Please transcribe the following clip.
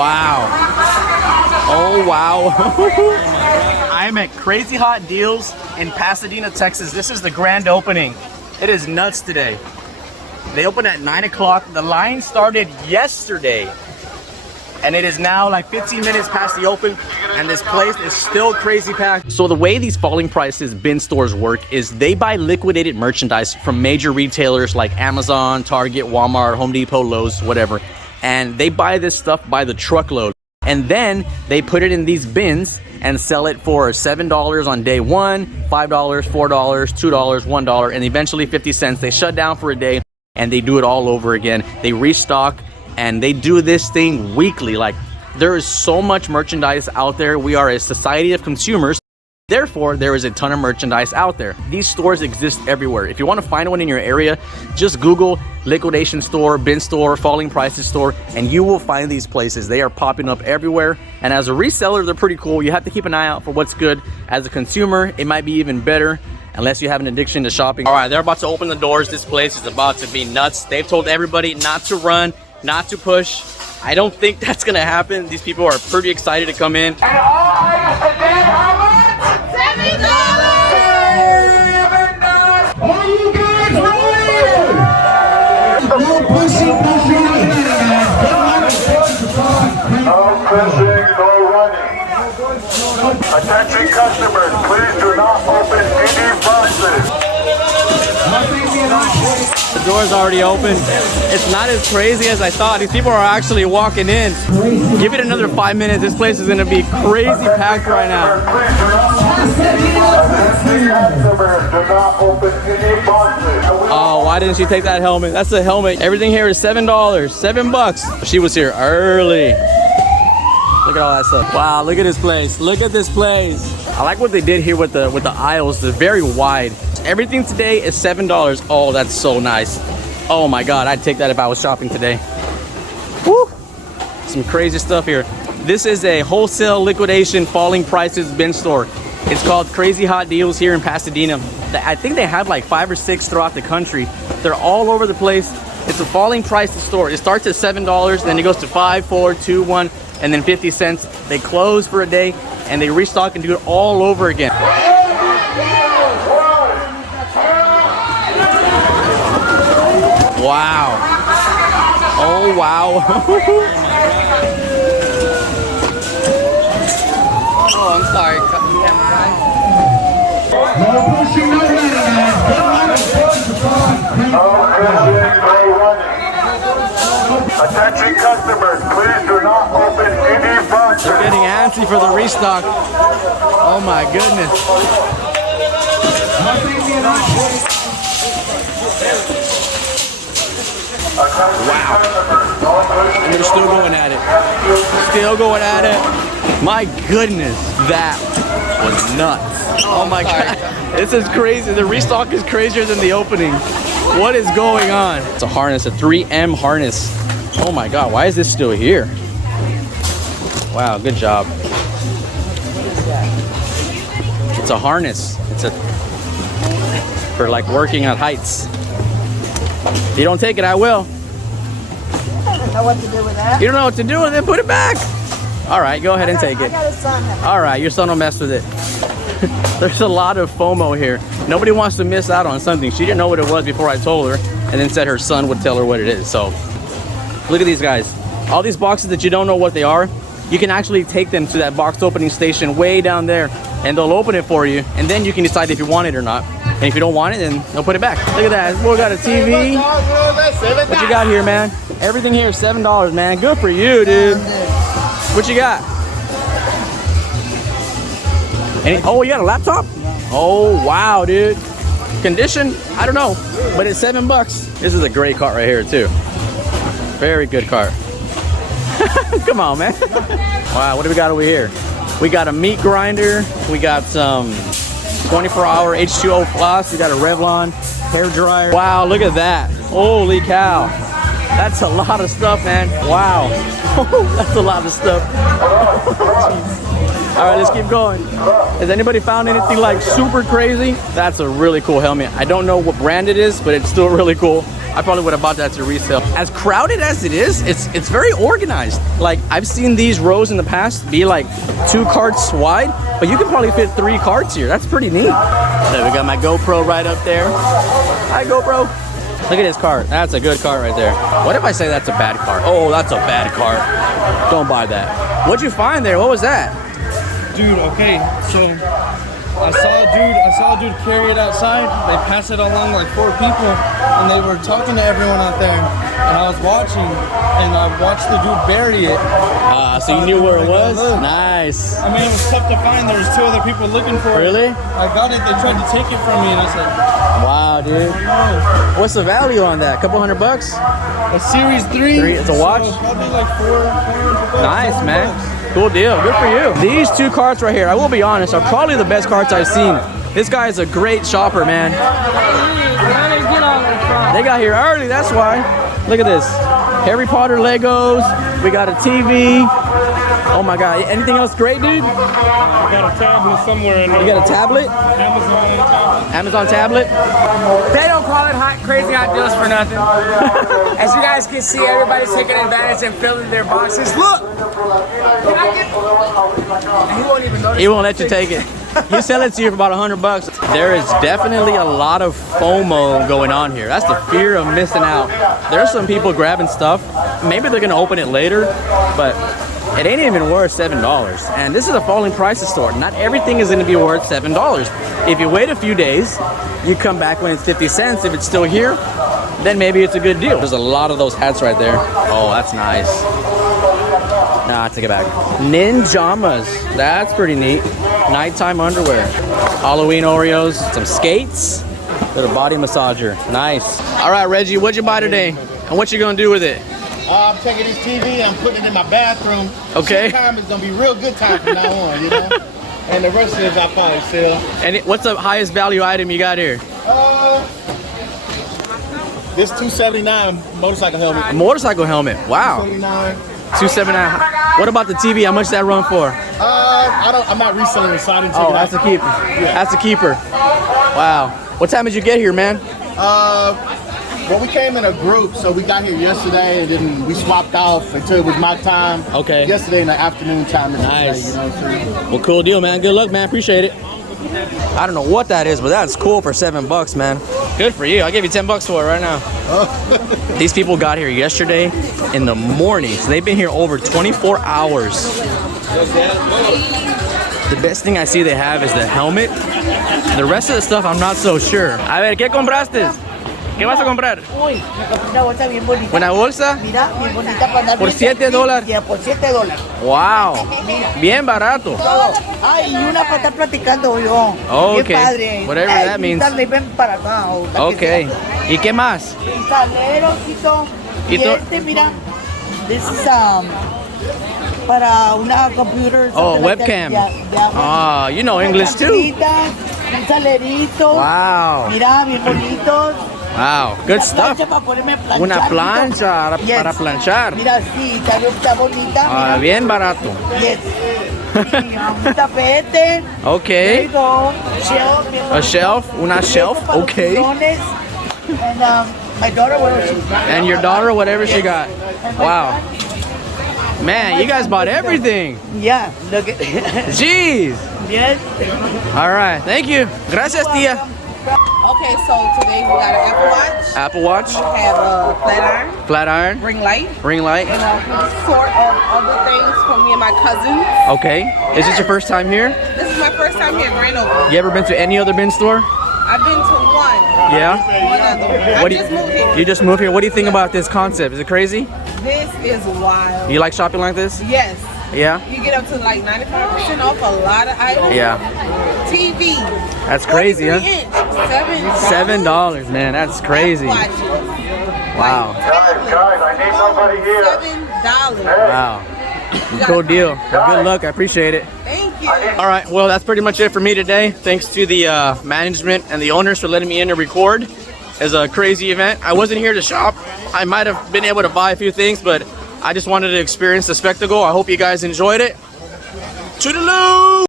Wow. Oh, wow. I'm at Crazy Hot Deals in Pasadena, Texas. This is the grand opening. It is nuts today. They open at 9 o'clock. The line started yesterday. And it is now like 15 minutes past the open, and this place is still crazy packed. So the way these falling prices bin stores work is they buy liquidated merchandise from major retailers like Amazon, Target, Walmart, Home Depot, Lowe's, whatever. And they buy this stuff by the truckload. And then they put it in these bins and sell it for $7 on day one, $5, $4, $2, $1, and eventually 50 cents. They shut down for a day and they do it all over again. They restock. And they do this thing weekly. Like, there is so much merchandise out there. We are a society of consumers. Therefore, there is a ton of merchandise out there. These stores exist everywhere. If you want to find one in your area, just Google liquidation store, bin store, falling prices store, and you will find these places. They are popping up everywhere. And as a reseller, they're pretty cool. You have to keep an eye out for what's good. As a consumer, it might be even better, unless you have an addiction to shopping. All right, they're about to open the doors. This place is about to be nuts. They've told everybody not to run, not to push. I don't think that's gonna happen. These people are pretty excited to come in. And all items today, how much? $7! Are you guys ready? No pushing, no pushing, no running. Attention customers, please do not open any boxes. The door's already open. It's not as crazy as I thought. These people are actually walking in. Give it another 5 minutes. This place is gonna be crazy packed right now. Oh, why didn't she take that helmet? That's the helmet. Everything here is $7, $7. She was here early. Look at all that stuff. Wow, look at this place. Look at this place. I like what they did here with the aisles. They're very wide. Everything today is $7. Oh, that's so nice. Oh my God, I'd take that if I was shopping today. Woo! Some crazy stuff here. This is a wholesale liquidation falling prices bin store. It's called Crazy Hot Deals here in Pasadena. I think they have like 5 or 6 throughout the country. They're all over the place. It's a falling prices store. It starts at $7, then it goes to $5, $4, $2, $1, and then 50 cents. They close for a day and they restock and do it all over again. Wow. Oh, wow. Oh, I'm sorry. No pushing, no running, man. No pushing, no running. Attention customers, please do not open any boxes. They're getting antsy for the restock. Oh my goodness. Wow. And they're still going at it. Still going at it. My goodness, that was nuts. Oh my God. This is crazy. The restock is crazier than the opening. What is going on? It's a harness, a 3M harness. Oh my God, why is this still here? Wow, good job. It's a harness. It's a for like working at heights. If you don't take it, I will. I don't know what to do with that. You don't know what to do with it? Put it back. All right, go ahead and take it. I got a son. All right, your son will mess with it. There's a lot of FOMO here. Nobody wants to miss out on something. She didn't know what it was before I told her, and then said her son would tell her what it is. So look at these guys. All these boxes that you don't know what they are, you can actually take them to that box opening station way down there, and they'll open it for you, and then you can decide if you want it or not. And if you don't want it, then they'll put it back. Look at that. We got a TV. What you got here, man? Everything here is $7, man. Good for you, dude. What you got? Oh, you got a laptop? Oh, wow, dude. Condition? I don't know, but it's $7. This is a great cart right here, too. Very good cart. Come on, man. Wow, what do we got over here? We got a meat grinder. We got some 24-hour H2O floss. We got a Revlon hair dryer. Wow, look at that. Holy cow. That's a lot of stuff, man. Wow. That's a lot of stuff. All right, let's keep going. Has anybody found anything like super crazy? That's a really cool helmet. I don't know what brand it is, but it's still really cool. I probably would have bought that to resale. As crowded as it is, it's very organized. Like, I've seen these rows in the past be like 2 carts wide, but you can probably fit 3 carts here. That's pretty neat. There, we got my GoPro right up there. Hi, GoPro. Look at this cart. That's a good cart right there. What if I say that's a bad cart? Oh, that's a bad cart. Don't buy that. What'd you find there? What was that? Dude, okay, so I saw a dude carry it outside. They passed it along like 4 people, and they were talking to everyone out there. And I was watching, and I watched the dude bury it. So you knew where it was? Nice. I mean, it was tough to find. There was 2 other people looking for it. Really? I got it. They tried to take it from me, and I said, wow, dude. What's the value on that? A couple $100 bucks? a Series 3. It's a watch? So probably like 400 bucks. Nice, man. $400. Cool deal. Good for you. These 2 carts right here, I will be honest, are probably the best carts I've seen. This guy is a great shopper, man. They got here early, that's why. Look at this. Harry Potter Legos. We got a TV. Oh my God. Anything else great, dude? I got a tablet somewhere in there. You got a tablet? Amazon tablet. They don't call it crazy hot deals for nothing. As you guys can see, everybody's taking advantage and filling their boxes. Look! Can I get... He won't even notice. He won't let you take it. He sell it to you for about $100. There is definitely a lot of FOMO going on here. That's the fear of missing out. There's some people grabbing stuff. Maybe they're gonna open it later, but it ain't even worth $7. And this is a falling prices store. Not everything is gonna be worth $7. If you wait a few days, you come back when it's 50 cents. If it's still here, then maybe it's a good deal. There's a lot of those hats right there. Oh, that's nice. Nah, take it back. Ninjamas. That's pretty neat. Nighttime underwear. Halloween Oreos. Some skates. Little body massager. Nice. All right, Reggie, what'd you buy today? And what you gonna do with it? I'm taking this TV and I'm putting it in my bathroom. Okay. This time is gonna be real good time from now on, you know. And the rest of it I'll probably sell. And what's the highest value item you got here? This $279 motorcycle helmet. A motorcycle helmet. Wow. $279. $279. What about the TV? How much did that run for? I'm not reselling it, so I didn't take Oh, it that's a out. keeper. That's a keeper. Wow. What time did you get here, man? Well, we came in a group, so we got here yesterday, and then we swapped off until it was my time. Okay. Yesterday in the afternoon time. Nice. Today, you know, so. Well, cool deal, man. Good luck, man. Appreciate it. I don't know what that is, but that's cool for $7, man. Good for you. I'll give you $10 for it right now. These people got here yesterday in the morning, so they've been here over 24 hours. The best thing I see they have is the helmet. The rest of the stuff, I'm not so sure. A ver, ¿qué compraste? ¿Qué vas a comprar? Uy, una bolsa bien bonita. ¿Una bolsa? Mira, bien bonita para andar. Por bien $7. sencilla, por $7. Wow. Bien barato. Todo. Ay, y una para estar platicando yo. Okay. Qué padre. Whatever Ay, that means. Dale, ven para acá. O tal que Okay. sea. ¿Y qué más? Cristalero, Quito. Y Quito. este, mira. This is para una computer. Oh, something like that. webcam. Yeah. Ah, you know English too. Un salerito. Wow. Mira, bien bonitos. Wow. Good La stuff. plancha para ponerme a planchar. Una plancha Yes. para planchar. Mira, sí, está bonita. Ah, mira. bien barato. Yes. Sí, un tapete. There you Okay. go. Shelf. bien A shelf. Una shelf. para los Okay. sillones. And my daughter, whatever she got. And your daughter, whatever she got. And my Wow. son, Man, you guys bought everything. Yeah, look at Jeez. Yes. All right. Thank you. Gracias, tia. Okay, so today we got an Apple Watch, Apple Watch. have a flat iron, Flat iron. ring light, Ring light. and a sort of other things from me and my cousins. Okay. Is this your first time here? This is my first time here at Grand Opening. You ever been to any other bin store? I've been to one. Yeah. One other. What I do just moved here. You just moved here. What do you think about this concept? Is it crazy? This is wild. You like shopping like this? Yes. Yeah. You get up to like 95% off a lot of items. Yeah. TV. That's crazy, huh? 43 inch. $7, man. That's crazy. Watches. Wow. Guys, I need somebody here. $7. Wow. Cool deal. Well, good luck. I appreciate it. Thank you. All right. Well, that's pretty much it for me today. Thanks to the management and the owners for letting me in to record. It's a crazy event. I wasn't here to shop. I might have been able to buy a few things, but I just wanted to experience the spectacle. I hope you guys enjoyed it. Toodaloo!